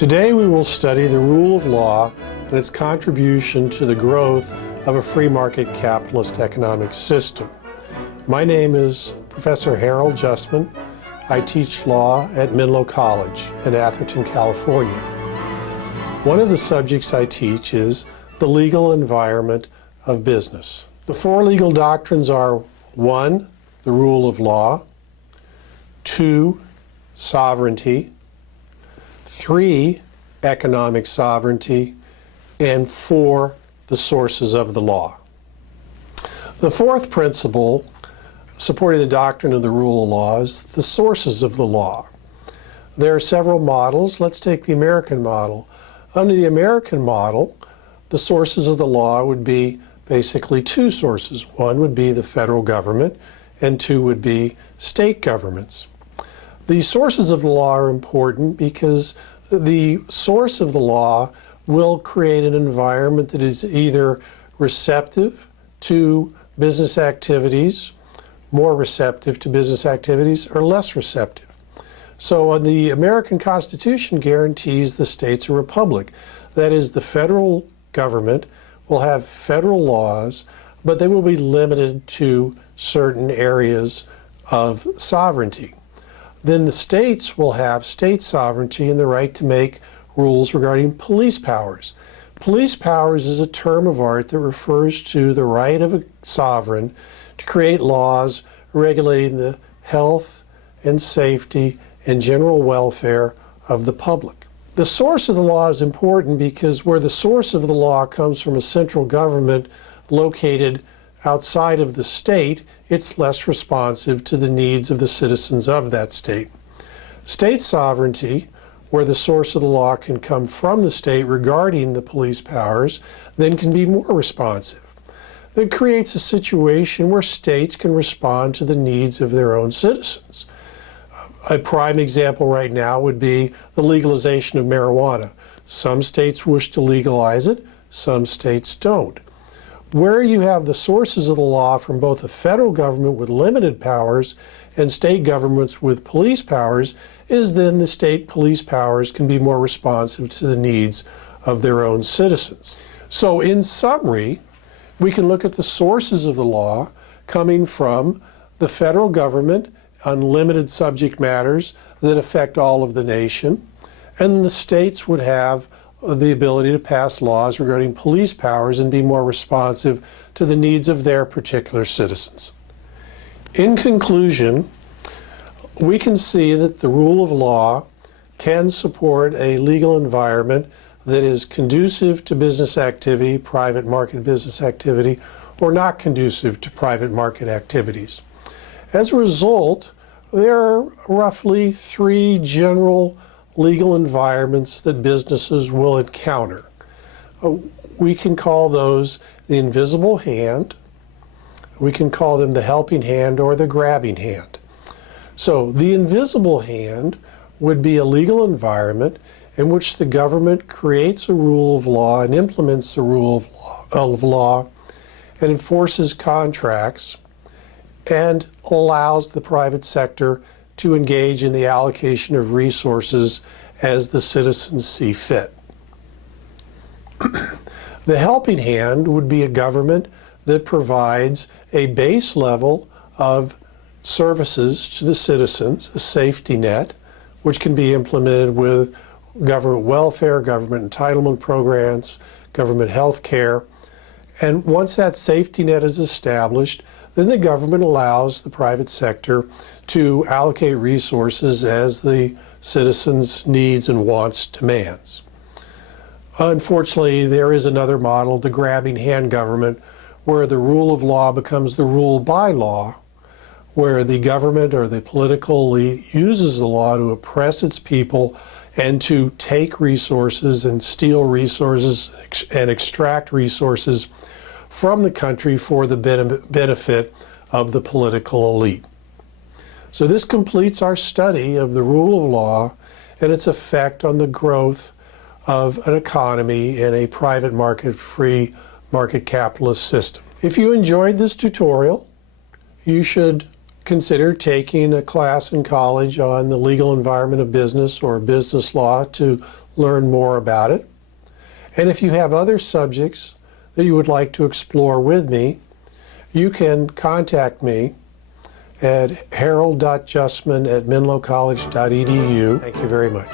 Today we will study the rule of law and its contribution to the growth of a free market capitalist economic system. My name is Professor Harold Justman. I teach law at Menlo College in Atherton, California. One of the subjects I teach is the legal environment of business. The four legal doctrines are 1, the rule of law, 2, sovereignty, 3, economic sovereignty, and 4, the sources of the law. The fourth principle supporting the doctrine of the rule of law is the sources of the law. There are several models. Let's take the American model. Under the American model, the sources of the law would be basically two sources. One would be the federal government, and 2 would be state governments. The sources of the law are important because the source of the law will create an environment that is either receptive to business activities, more receptive to business activities, or less receptive. So the American Constitution guarantees the states a republic. That is, the federal government will have federal laws, but they will be limited to certain areas of sovereignty. Then the states will have state sovereignty and the right to make rules regarding police powers. Police powers is a term of art that refers to the right of a sovereign to create laws regulating the health and safety and general welfare of the public. The source of the law is important because where the source of the law comes from a central government located outside of the state, it's less responsive to the needs of the citizens of that state. State sovereignty, where the source of the law can come from the state regarding the police powers, then can be more responsive. That creates a situation where states can respond to the needs of their own citizens. A prime example right now would be the legalization of marijuana. Some states wish to legalize it, some states don't. Where you have the sources of the law from both the federal government with limited powers and state governments with police powers is then the state police powers can be more responsive to the needs of their own citizens. So in summary, we can look at the sources of the law coming from the federal government on limited subject matters that affect all of the nation, and the states would have the ability to pass laws regarding police powers and be more responsive to the needs of their particular citizens. In conclusion, we can see that the rule of law can support a legal environment that is conducive to business activity, private market business activity, or not conducive to private market activities. As a result, there are roughly 3 general legal environments that businesses will encounter. We can call those the invisible hand, we can call them the helping hand or the grabbing hand. So the invisible hand would be a legal environment in which the government creates a rule of law and implements the rule of law and enforces contracts and allows the private sector to engage in the allocation of resources as the citizens see fit. The helping hand would be a government that provides a base level of services to the citizens, a safety net, which can be implemented with government welfare, government entitlement programs, government health care. And once that safety net is established, then the government allows the private sector to allocate resources as the citizens' needs and wants demands. Unfortunately, there is another model, the grabbing hand government, where the rule of law becomes the rule by law, where the government or the political elite uses the law to oppress its people and to take resources and steal resources and extract resources from the country for the benefit of the political elite. So this completes our study of the rule of law and its effect on the growth of an economy in a private market, free market capitalist system. If you enjoyed this tutorial, you should consider taking a class in college on the legal environment of business or business law to learn more about it. And if you have other subjects that you would like to explore with me, you can contact me at harold.justman@menlocollege.edu. Thank you very much.